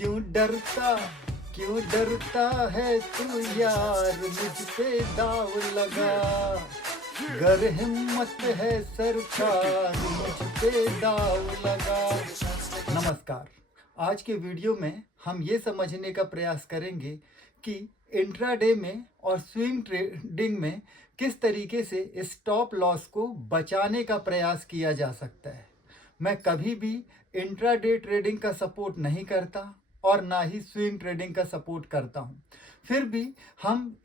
डरता क्यों डरता है तू यार, मुझ पे दाव लगा। गर हिम्मत है सरकार, मुझ पे दाव लगा। नमस्कार, आज के वीडियो में हम ये समझने का प्रयास करेंगे कि इंट्राडे में और स्विंग ट्रेडिंग में किस तरीके से स्टॉप लॉस को बचाने का प्रयास किया जा सकता है। मैं कभी भी इंट्राडे ट्रेडिंग का सपोर्ट नहीं करता और ना ही स्विंग ट्रेडिंग का सपोर्ट करता हूं। फिर भी हम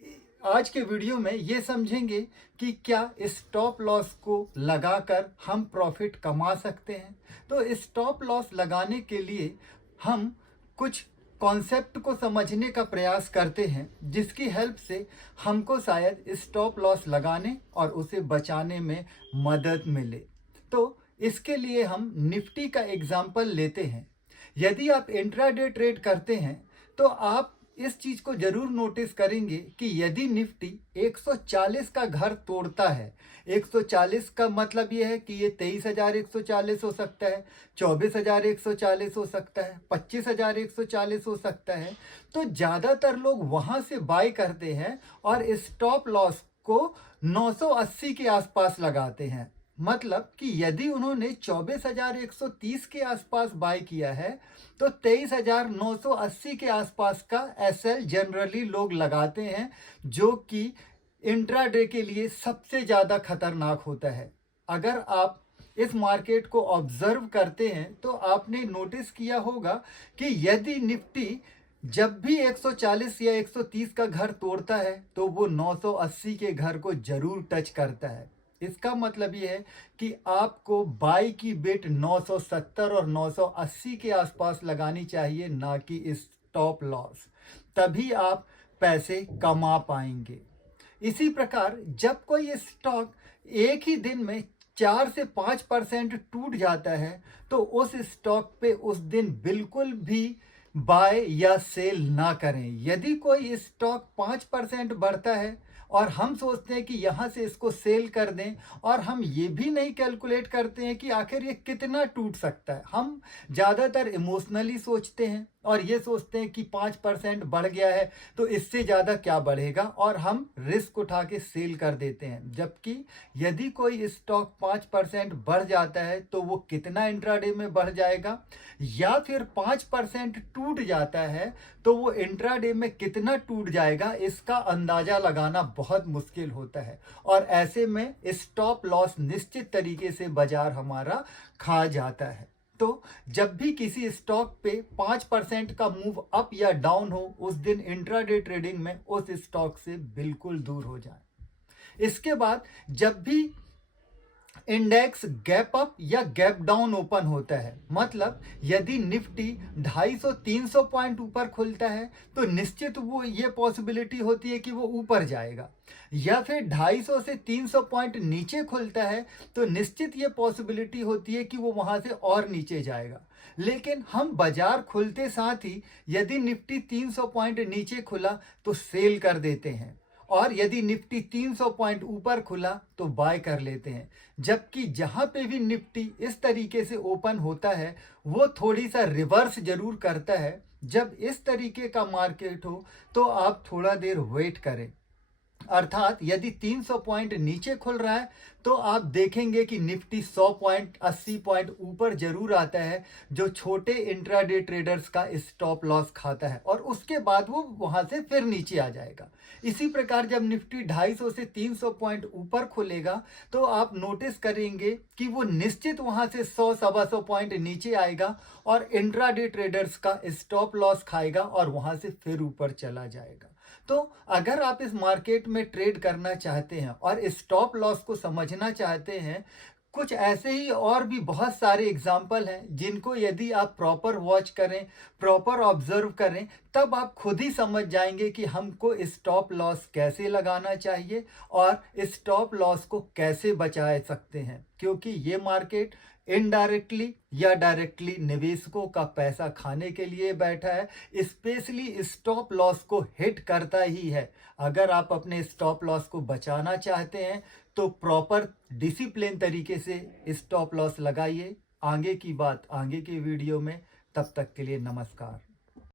आज के वीडियो में ये समझेंगे कि क्या स्टॉप लॉस को लगाकर हम प्रॉफिट कमा सकते हैं। तो स्टॉप लॉस लगाने के लिए हम कुछ कॉन्सेप्ट को समझने का प्रयास करते हैं, जिसकी हेल्प से हमको शायद स्टॉप लॉस लगाने और उसे बचाने में मदद मिले। तो इसके लिए हम निफ्टी का एग्जाम्पल लेते हैं। यदि आप इंट्राडे ट्रेड करते हैं तो आप इस चीज को जरूर नोटिस करेंगे कि यदि निफ्टी 140 का घर तोड़ता है, 140 का मतलब यह है कि ये 23,140 हो सकता है, 24,140 हो सकता है, 25,140 हो सकता है, तो ज्यादातर लोग वहां से बाय करते हैं और स्टॉप लॉस को 980 के आसपास लगाते हैं। मतलब कि यदि उन्होंने 24,130 के आसपास बाय किया है तो 23,980 के आसपास का एसएल जनरली लोग लगाते हैं, जो कि इंट्राडे के लिए सबसे ज़्यादा खतरनाक होता है। अगर आप इस मार्केट को ऑब्जर्व करते हैं तो आपने नोटिस किया होगा कि यदि निफ्टी जब भी 140 या 130 का घर तोड़ता है तो वो 980 के घर को जरूर टच करता है। इसका मतलब ये है कि आपको बाई की बेट 970 और 980 के आसपास लगानी चाहिए, ना कि स्टॉप लॉस। तभी आप पैसे कमा पाएंगे। इसी प्रकार जब कोई स्टॉक एक ही दिन में 4 से 5% टूट जाता है तो उस स्टॉक पे उस दिन बिल्कुल भी बाय या सेल ना करें। यदि कोई स्टॉक 5% बढ़ता है और हम सोचते हैं कि यहाँ से इसको सेल कर दें, और हम ये भी नहीं कैलकुलेट करते हैं कि आखिर ये कितना टूट सकता है। हम ज़्यादातर इमोशनली सोचते हैं और ये सोचते हैं कि 5% बढ़ गया है तो इससे ज़्यादा क्या बढ़ेगा, और हम रिस्क उठा के सेल कर देते हैं। जबकि यदि कोई स्टॉक 5% बढ़ जाता है तो वो कितना इंट्राडे में बढ़ जाएगा, या फिर 5% टूट जाता है तो वो इंट्राडे में कितना टूट जाएगा, इसका अंदाजा लगाना बहुत मुश्किल होता है। और ऐसे में स्टॉप लॉस निश्चित तरीके से बाजार हमारा खा जाता है। तो जब भी किसी स्टॉक पे 5% का मूव अप या डाउन हो, उस दिन इंट्राडे ट्रेडिंग में उस स्टॉक से बिल्कुल दूर हो जाए। इसके बाद जब भी इंडेक्स गैप अप या गैप डाउन ओपन होता है, मतलब यदि निफ्टी 250-300 पॉइंट ऊपर खुलता है तो निश्चित वो ये पॉसिबिलिटी होती है कि वो ऊपर जाएगा, या फिर 250 से 300 पॉइंट नीचे खुलता है तो निश्चित ये पॉसिबिलिटी होती है कि वो वहां से और नीचे जाएगा। लेकिन हम बाजार खुलते साथ ही यदि निफ्टी 300 पॉइंट नीचे खुला तो सेल कर देते हैं, और यदि निफ्टी 300 पॉइंट ऊपर खुला तो बाय कर लेते हैं। जबकि जहां पे भी निफ्टी इस तरीके से ओपन होता है वो थोड़ी सा रिवर्स जरूर करता है। जब इस तरीके का मार्केट हो तो आप थोड़ा देर वेट करें, अर्थात यदि 300 पॉइंट नीचे खुल रहा है तो आप देखेंगे कि निफ्टी 100 पॉइंट 80 पॉइंट ऊपर जरूर आता है, जो छोटे इंट्राडे ट्रेडर्स का स्टॉप लॉस खाता है, और उसके बाद वो वहां से फिर नीचे आ जाएगा। इसी प्रकार जब निफ्टी 250 से 300 पॉइंट ऊपर खुलेगा तो आप नोटिस करेंगे कि वो निश्चित वहां से 100-125 पॉइंट नीचे आएगा और इंट्राडे ट्रेडर्स का स्टॉप लॉस खाएगा और वहां से फिर ऊपर चला जाएगा। तो अगर आप इस मार्केट में ट्रेड करना चाहते हैं और स्टॉप लॉस को समझना चाहते हैं, कुछ ऐसे ही और भी बहुत सारे एग्जाम्पल हैं जिनको यदि आप प्रॉपर वॉच करें, प्रॉपर ऑब्जर्व करें, तब आप खुद ही समझ जाएंगे कि हमको स्टॉप लॉस कैसे लगाना चाहिए और स्टॉप लॉस को कैसे बचा सकते हैं। क्योंकि ये मार्केट इनडायरेक्टली या डायरेक्टली निवेशकों का पैसा खाने के लिए बैठा है, स्पेशली स्टॉप लॉस को हिट करता ही है। अगर आप अपने स्टॉप लॉस को बचाना चाहते हैं तो प्रॉपर डिसिप्लिन तरीके से स्टॉप लॉस लगाइए। आगे की बात आगे के वीडियो में, तब तक के लिए नमस्कार।